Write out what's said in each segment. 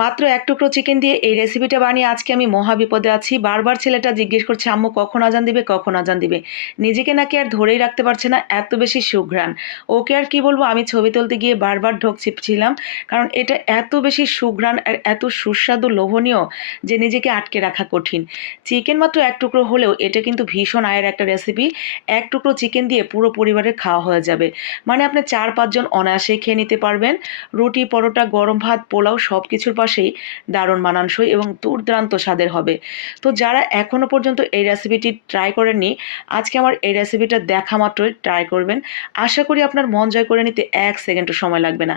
মাত্র এক টুকরো চিকেন দিয়ে এই রেসিপিটা বানিয়ে আজকে আমি মহা বিপদে আছি। বারবার ছেলেটা জিজ্ঞেস করছে, আম্মু, কখন আজান দিবে? কখন আজান দিবে? নিজেকে নাকি আর ধরেই রাখতে পারছে না, এত বেশি সুঘ্রাণ। ওকে আর কি বলব, আমি ছবি তুলতে গিয়ে বারবার ঢোক ছিপছিলাম কারণ এটা এত বেশি সুঘ্রাণ আর এত সুস্বাদু লোভনীয় যে নিজেকে আটকে রাখা কঠিন। চিকেন মাত্র এক টুকরো হলেও এটা কিন্তু ভীষণ আয়ের একটা রেসিপি এক টুকরো চিকেন দিয়ে পুরো পরিবারের খাওয়া হয়ে যাবে। মানে আপনি চার পাঁচজন অনায়াসেই খেয়ে নিতে পারবেন। রুটি, পরোটা, গরম ভাত, পোলাও সব কিছুর পাশেই দারুণ মানানসই এবং দুর্দান্ত স্বাদের হবে। তো যারা এখনও পর্যন্ত এই রেসিপিটি ট্রাই করেননি, আজকে আমার এই রেসিপিটা দেখা মাত্রই ট্রাই করবেন। আশা করি আপনার মন জয় করে নিতে এক সেকেন্ডও সময় লাগবে না।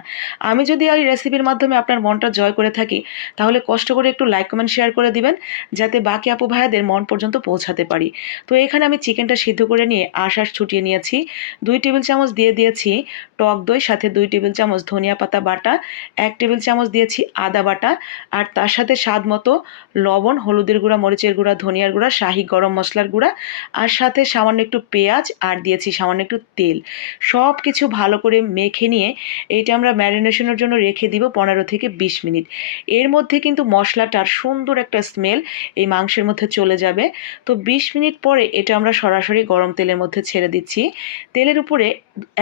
আমি যদি এই রেসিপির মাধ্যমে আপনার মনটা জয় করে থাকি, তাহলে কষ্ট করে একটু লাইক কমেন্ট শেয়ার করে দিবেন, যাতে বাকি আপু ভাইয়াদের মন পর্যন্ত পৌঁছাতে পারি। তো এখানে আমি চিকেনটা সিদ্ধ করে নিয়ে আশাস ছুটিয়ে নিয়েছি। দুই টেবিল চামচ দিয়ে দিয়েছি টক দই, সাথে দুই টেবিল চামচ ধনিয়া পাতা বাটা, এক টেবিল চামচ দিয়েছি আদা বাটা। আর তার সাথে স্বাদ মতো লবণ, হলুদের গুঁড়া, মরিচের গুঁড়া, ধনিয়ার গুঁড়া, শাহি গরম মশলার গুঁড়া, আর সাথে সামান্য একটু পেঁয়াজ, আর দিয়েছি সামান্য একটু তেল। সব কিছু ভালো করে মেখে নিয়ে এইটা আমরা ম্যারিনেশনের জন্য রেখে দিব পনেরো থেকে বিশ মিনিট। এর মধ্যে কিন্তু মশলাটার সুন্দর একটা স্মেল এই মাংসের মধ্যে চলে যাবে। তো বিশ মিনিট পরে এটা আমরা সরাসরি গরম তেলের মধ্যে ছেড়ে দিচ্ছি। তেলের উপরে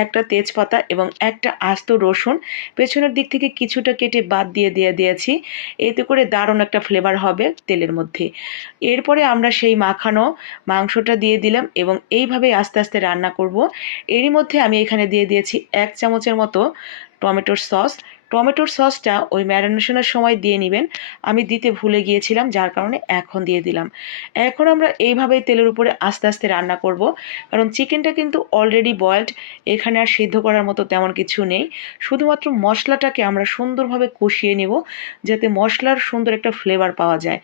একটা তেজপাতা এবং একটা আস্ত রসুন, পেছনের দিক থেকে কিছুটা কেটে বাদ দিয়ে দিয়ে দিয়েছি। এতে করে দারুণ একটা ফ্লেভার হবে তেলের মধ্যে। এরপরে আমরা সেই মাখানো মাংসটা দিয়ে দিলাম এবং এইভাবে আস্তে আস্তে রান্না করব। এরই মধ্যে আমি এখানে দিয়ে দিয়েছি এক চামচের মতো টমেটোর সস। টমেটোর সসটা ওই ম্যারিনেশনের সময় দিয়ে নেবেন। আমি দিতে ভুলে গিয়েছিলাম, যার কারণে এখন দিয়ে দিলাম। এখন আমরা এইভাবেই তেলের উপরে আস্তে আস্তে রান্না করব, কারণ চিকেনটা কিন্তু অলরেডি বয়েলড এখানে আর সিদ্ধ করার মতো তেমন কিছু নেই। শুধুমাত্র মশলাটাকে আমরা সুন্দরভাবে কষিয়ে নেব, যাতে মশলার সুন্দর একটা ফ্লেভার পাওয়া যায়।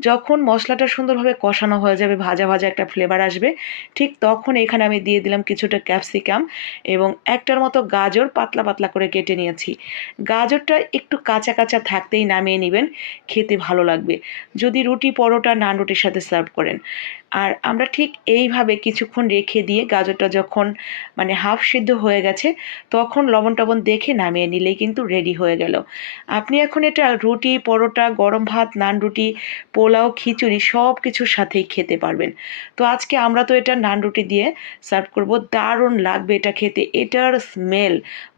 যখন মশলাটা সুন্দরভাবে কষানো হয়ে যাবে, ভাজা ভাজা একটা ফ্লেভার আসবে, ঠিক তখন এখানে আমি দিয়ে দিলাম কিছুটা ক্যাপসিকাম এবং একটার মতো গাজর পাতলা পাতলা করে কেটে নিয়েছি। গাজরটা একটু কাঁচা কাঁচা থাকতেই নামিয়ে নেবেন, খেতে ভালো লাগবে। যদি রুটি পরোটা নান রুটির সাথে সার্ভ করেন। আর আমরা ঠিক এইভাবে কিছুক্ষণ রেখে দিয়ে গাজরটা যখন মানে হাফ সিদ্ধ হয়ে গেছে, তখন লবণ টবণ দেখে নামিয়ে নিলেই কিন্তু রেডি হয়ে গেল। আপনি এখন এটা রুটি, পরোটা, গরম ভাত, নান রুটি পোলাও, খিচুড়ি সব কিছুর সাথেই খেতে পারবেন। তো আজকে আমরা তো এটা নান রুটি দিয়ে সার্ভ করব। দারুণ লাগবে এটা খেতে। এটার স্মেল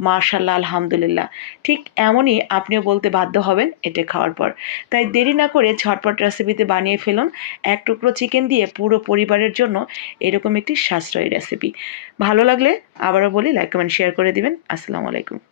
মার্শাল্লাহ আলহামদুলিল্লাহ। ঠিক এমনই আপনিও বলতে বাধ্য হবেন এটা খাওয়ার পর। তাই দেরি না করে ঝটপট রেসিপিতে বানিয়ে ফেলুন। এক টুকরো চিকেন দিয়ে পুরো পরিবারের জন্য এরকম একটি সাশ্রয়ী রেসিপি ভালো লাগলে আবারও বলি লাইক কমেন্ট শেয়ার করে দিবেন। আসসালামু আলাইকুম।